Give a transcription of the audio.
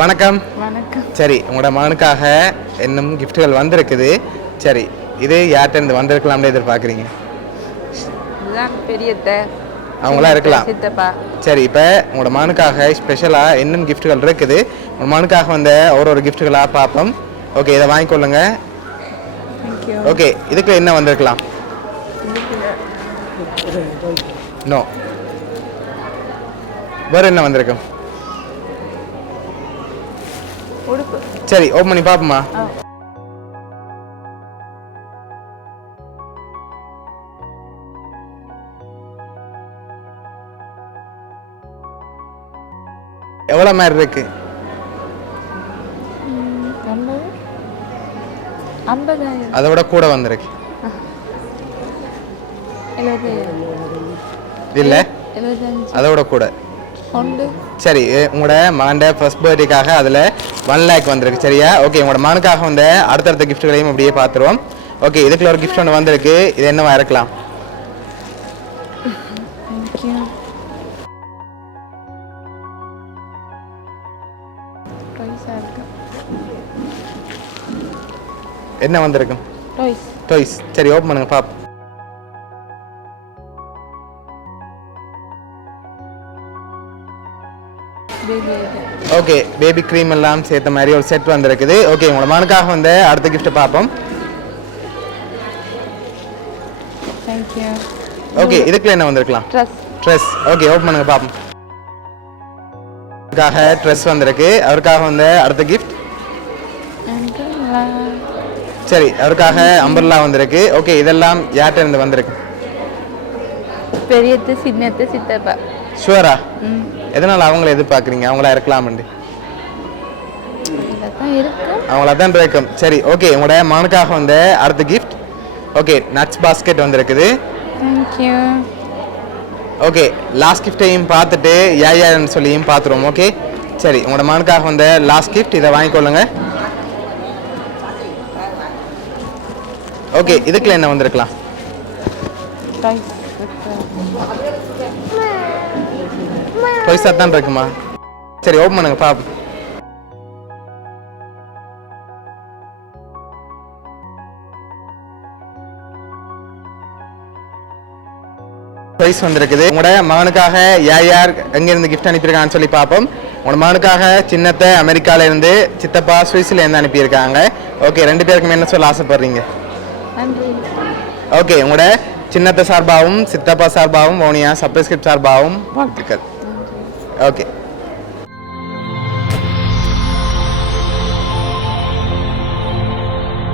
வணக்கம். வணக்கம். சரி, உங்களோட மகனுக்காக இன்னும் கிஃப்ட்டுகள் வந்திருக்குது. சரி, இது யார்கிட்ட இருந்து வந்திருக்கலாம்னு எதிர்பார்க்குறீங்க? பெரியத்தை அவங்களா இருக்கலாம். சித்தப்பா. சரி, இப்போ உங்களோட மகனுக்காக ஸ்பெஷலாக இன்னும் கிஃப்ட்டுகள் இருக்குது. உங்கள் மகனுக்காக வந்த ஒரு கிஃப்ட்டுகளாக பார்ப்போம். ஓகே, இதை வாங்கிக்கொள்ளுங்க. ஓகே, இதுக்கு என்ன வந்திருக்கலாம்? நோ. வேறு என்ன வந்திருக்கும்? சரி, ஓப்பன் பண்ணி பார்ப்போமா? எவ்வளோ மாதிரி இருக்கு? 50,000. அதை விட கூட வந்திருக்கு. இல்லை, அதை விட கூட. சரி, உங்களோட மகன்ட ஃபர்ஸ்ட் பர்த்டேக்காக அதில் 1 lakh வந்திருக்கு. சரியா? ஓகே, உங்களோட மகனுக்காக வந்த அடுத்தடுத்த கிஃப்ட்டுகளையும் அப்படியே பார்த்துருவோம். ஓகே, இதுக்குள்ள ஒரு கிஃப்ட் ஒன்று வந்திருக்கு. இது என்னவா இருக்கலாம்? என்ன வந்திருக்கும்? டாய்ஸ். சரி, ஓப்பன் பண்ணுங்க பாப். ஓகே, பேபி க்ரீம் எல்லாம் சேர்த்த மாதிரி ஒரு செட் வந்திருக்குது. ஓகே, உங்களோட மகனுக்காக வந்து அடுத்த கிஃப்ட்டை பார்ப்போம். ஓகே, இதுக்குள்ள என்ன வந்திருக்கலாம்? ட்ரெஸ். ஓகே, ஓப்பன் பண்ணுங்க பாப்போம். ட்ரெஸ் வந்திருக்கு. அவருக்காக வந்து அடுத்த கிஃப்ட். சரி, அவருக்காக அம்பர்லா வந்திருக்கு. ஓகே, இதெல்லாம் யார்கிட்ட இருந்து வந்திருக்கு? பெரியத்து, சின்னத்து, சித்தப்பா. ஷுவரா? எதனால அவங்கள எதிர்பார்க்குறீங்க? அவங்களா இருக்கலாம்ண்டு? அவங்களா தான் இருக்கும். சரி, ஓகே, உங்களோட மகனுக்காக வந்து அடுத்த கிஃப்ட். ஓகே, நட்ஸ் பாஸ்கெட் வந்திருக்குது. ஓகே, லாஸ்ட் கிஃப்டையும் பார்த்துட்டு யாருன்னு சொல்லியும் பார்த்துருவோம். ஓகே, சரி, உங்களோட மகனுக்காக வந்து லாஸ்ட் கிஃப்ட். இதை வாங்கிக்கொள்ளுங்க. ஓகே, இதுக்குள்ள என்ன வந்திருக்கலாம்? பைசா தான் இருக்குமா? சரி, ஓப்பன் பண்ணுங்க பாப்போம். ப்ரைஸ் வந்திருக்குது. உங்களோட மகனுக்காக யார் எங்கேருந்து கிஃப்ட் அனுப்பியிருக்காங்கன்னு சொல்லி பார்ப்போம். உங்களோட மகனுக்காக சின்னத்தை அமெரிக்காவிலேருந்து, சித்தப்பா சுவிஸ்லேருந்து அனுப்பியிருக்காங்க. ஓகே, 2 பேருக்கும் என்ன சொல்ல ஆசைப்படுறீங்க? ஓகே, உங்களோட சின்னத்தை சார்பாகவும் சித்தப்பா சார்பாகவும் வவுனியா சப்ஸ்கிரிப்ட் சார்பாகவும் வாழ்த்துக்கள். ஓகே.